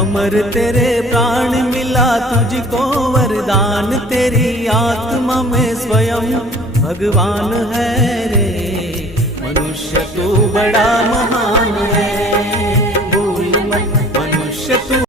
अमर तेरे प्राण मिला तुझको वरदान तेरी आत्मा में स्वयं भगवान है रे मनुष्य तू बड़ा महान